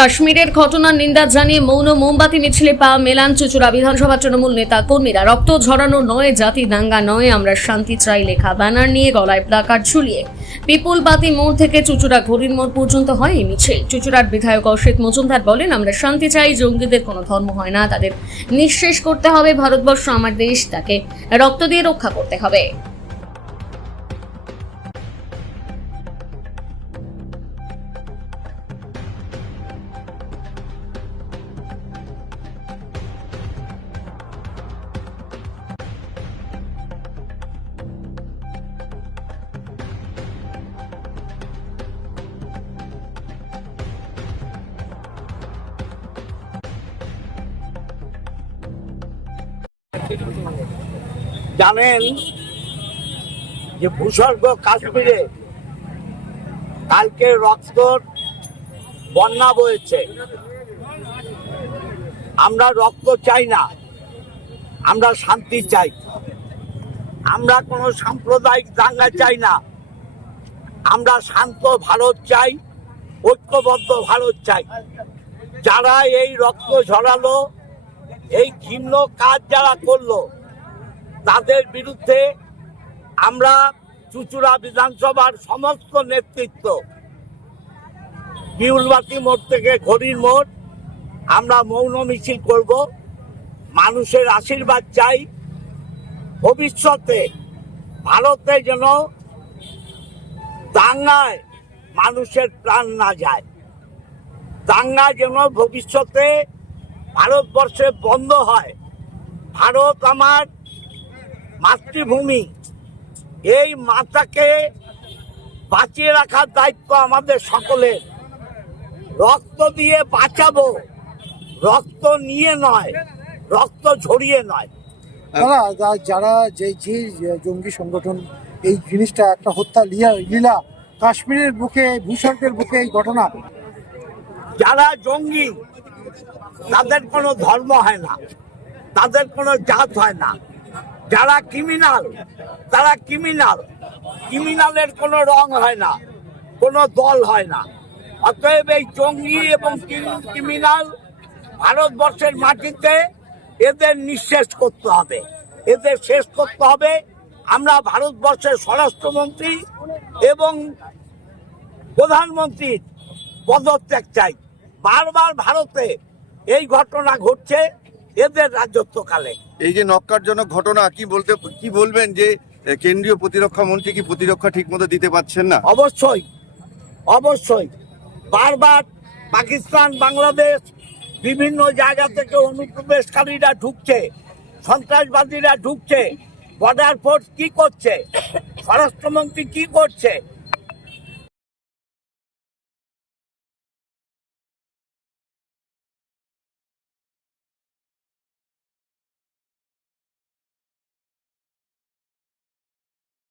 কাশ্মীরের ঘটনার নিন্দা জানিয়ে মৌন মোমবাতি, মিছিলে পা মেলান চুচুড়া বিধানসভা তৃণমূল নেতা কর্মীরা। রক্ত ঝরানো নয়, জাতি দাঙ্গা নয়, আমরা শান্তি চাই লেখা ব্যানার নিয়ে গলায় প্লাকার্ড ঝুলিয়ে। পিপুলবাতি মোড় থেকে চুচুড়া ঘড়ির মোড় পর্যন্ত হয় এই মিছিল। চুচুড়ার বিধায়ক অসিত মজুমদার বলেন, আমরা শান্তি চাই, জঙ্গিদের কোনো ধর্ম হয় না, তাদের নিঃশেষ করতে হবে ভারতবর্ষ, আমার দেশ, তাকে রক্ত দিয়ে রক্ষা করতে হবে। জানেন যে ভূস্বর্গ কাশ্মীরে কালকে রক্ত বন্যা বয়েছে। আমরা রক্ত চাই না, আমরা শান্তি চাই। আমরা কোনো সাম্প্রদায়িক দাঙ্গা চাই না। আমরা শান্ত ভারত চাই, ঐক্যবদ্ধ ভারত চাই। যারা এই রক্ত ঝরালো এই ঘৃণ্য কাজ যারা করল, তাদের বিরুদ্ধে আমরা চুচুড়া বিধানসভার সমস্ত নেতৃত্ব বিউলবাতি মোড় থেকে ঘড়ির মোড়, আমরা মৌন মিছিল করব। মানুষের আশীর্বাদ চাই। ভবিষ্যতে ভারতে যেন দাঙ্গায় মানুষের প্রাণ না যায়। দাঙ্গা যেন ভবিষ্যতে ভারতবর্ষে বন্ধ হয়। ভারত আমার মাতৃভূমি। এই মাতাকে বাঁচিয়ে রাখার দায়িত্ব আমাদের সকলের। রক্ত দিয়ে বাঁচাবো। রক্ত নিয়ে নয় রক্ত ঝরিয়ে নয়। যারা যে যে জঙ্গি সংগঠন এই জিনিসটা একটা হত্যা লীলা কাশ্মীরের বুকে ভূস্বর্গের বুকে এই ঘটনা। যারা জঙ্গি তাদের কোনো ধর্ম হয় না। তাদের কোনো জাত হয় না। যারা ক্রিমিনাল তারা ক্রিমিনাল ক্রিমিনালের কোনো রং হয় না, কোনো দল হয় না। অতএব এই জঙ্গি এবং ক্রিমিনাল ভারতবর্ষের মাটিতে এদের নিঃশেষ করতে হবে। এদের শেষ করতে হবে। আমরা ভারতবর্ষের স্বরাষ্ট্রমন্ত্রী এবং প্রধানমন্ত্রীর পদত্যাগ চাই। বারবার ভারতে এই ঘটনা ঘটছে এদের রাজত্বকালে। এই যে নক্কারজনক ঘটনা কি বলতে কি বলবেন যে কেন্দ্রীয় প্রতিরক্ষা মন্ত্রী কি প্রতিরক্ষা ঠিকমতো দিতে পারছেন না? অবশ্যই অবশ্যই। বারবার পাকিস্তান বাংলাদেশ বিভিন্ন জায়গা থেকে অনুপ্রবেশকারীরা ঢুকছে সন্ত্রাসবাদীরা ঢুকছে বর্ডার ফোর্স কি করছে স্বরাষ্ট্রমন্ত্রী কি করছে